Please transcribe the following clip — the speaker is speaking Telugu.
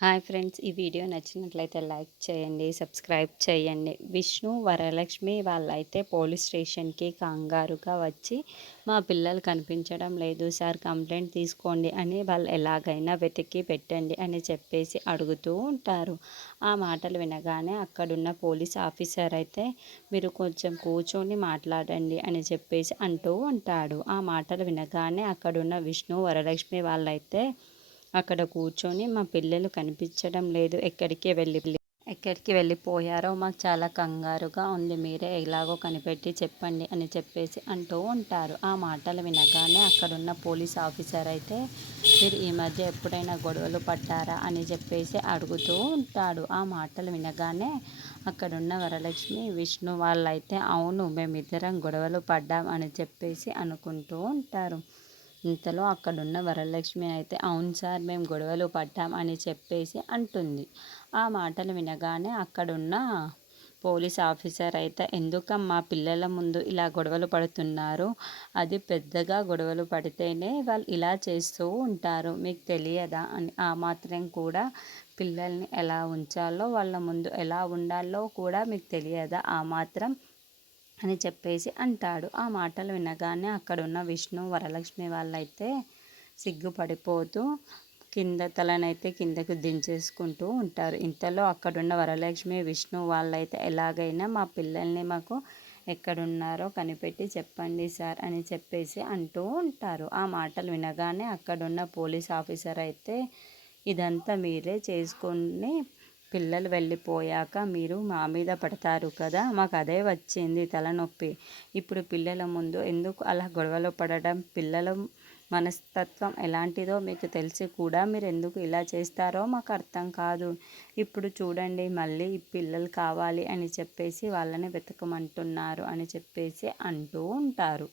హాయ్ ఫ్రెండ్స్, ఈ వీడియో నచ్చినట్లయితే లైక్ చేయండి, సబ్స్క్రైబ్ చేయండి. విష్ణు వరలక్ష్మి వాళ్ళైతే పోలీస్ స్టేషన్కి కంగారుగా వచ్చి మా పిల్లలు కనిపించడం లేదు సార్, కంప్లైంట్ తీసుకోండి అని వాళ్ళు ఎలాగైనా వెతికి పెట్టండి అని చెప్పేసి అడుగుతూ ఉంటారు. ఆ మాటలు వినగానే అక్కడున్న పోలీస్ ఆఫీసర్ అయితే మీరు కొంచెం కూర్చొని మాట్లాడండి అని చెప్పేసి అంటూ ఉంటాడు. ఆ మాటలు వినగానే అక్కడున్న విష్ణు వరలక్ష్మి వాళ్ళైతే అక్కడ కూర్చొని మా పిల్లలు కనిపించడం లేదు, ఎక్కడికి వెళ్ళిపోయారో మాకు చాలా కంగారుగా ఉంది, మీరే ఎలాగో కనిపెట్టి చెప్పండి అని చెప్పేసి అంటూ ఉంటారు. ఆ మాటలు వినగానే అక్కడున్న పోలీస్ ఆఫీసర్ అయితే మీరు ఈ మధ్య ఎప్పుడైనా గొడవలు పడ్డారా అని చెప్పేసి అడుగుతూ ఉంటాడు. ఆ మాటలు వినగానే అక్కడున్న వరలక్ష్మి విష్ణు వాళ్ళైతే అవును, మేమిద్దరం గొడవలు పడ్డాం అని చెప్పేసి అనుకుంటూ ఉంటారు. ఇంతలో అక్కడున్న వరలక్ష్మి అయితే అవును సార్, మేము గొడవలు పడ్డాం అని చెప్పేసి అంటుంది. ఆ మాటలు వినగానే అక్కడున్న పోలీస్ ఆఫీసర్ అయితే ఎందుకమ్మా పిల్లల ముందు ఇలా గొడవలు పడుతున్నారు, అది పెద్దగా గొడవలు పడితేనే వాళ్ళు ఇలా చేస్తూ ఉంటారు, మీకు తెలియదా అని, ఆ మాత్రం కూడా పిల్లల్ని ఎలా ఉంచాలో వాళ్ళ ముందు ఎలా ఉండాలో కూడా మీకు తెలియదా ఆ మాత్రం అని చెప్పేసి అంటాడు. ఆ మాటలు వినగానే అక్కడున్న విష్ణు వరలక్ష్మి వాళ్ళైతే సిగ్గుపడిపోతూ తలనైతే కిందకు దించేసుకుంటూ ఉంటారు. ఇంతలో అక్కడున్న వరలక్ష్మి విష్ణు వాళ్ళైతే ఎలాగైనా మా పిల్లల్ని మాకు ఎక్కడున్నారో కనిపెట్టి చెప్పండి సార్ అని చెప్పేసి అంటూ ఉంటారు. ఆ మాటలు వినగానే అక్కడున్న పోలీస్ ఆఫీసర్ అయితే ఇదంతా మీరే చేసుకొని పిల్లలు వెళ్ళిపోయాక మీరు మా మీద పడతారు కదా, మాకు అదే వచ్చింది తలనొప్పి, ఇప్పుడు పిల్లల ముందు ఎందుకు అలా గొడవలు పడడం, పిల్లల మనస్తత్వం ఎలాంటిదో మీకు తెలిసి కూడా మీరు ఎందుకు ఇలా చేస్తారో మాకు అర్థం కాదు, ఇప్పుడు చూడండి మళ్ళీ పిల్లలు కావాలి అని చెప్పేసి వాళ్ళని వెతకమంటున్నారు అని చెప్పేసి అంటూ ఉంటారు.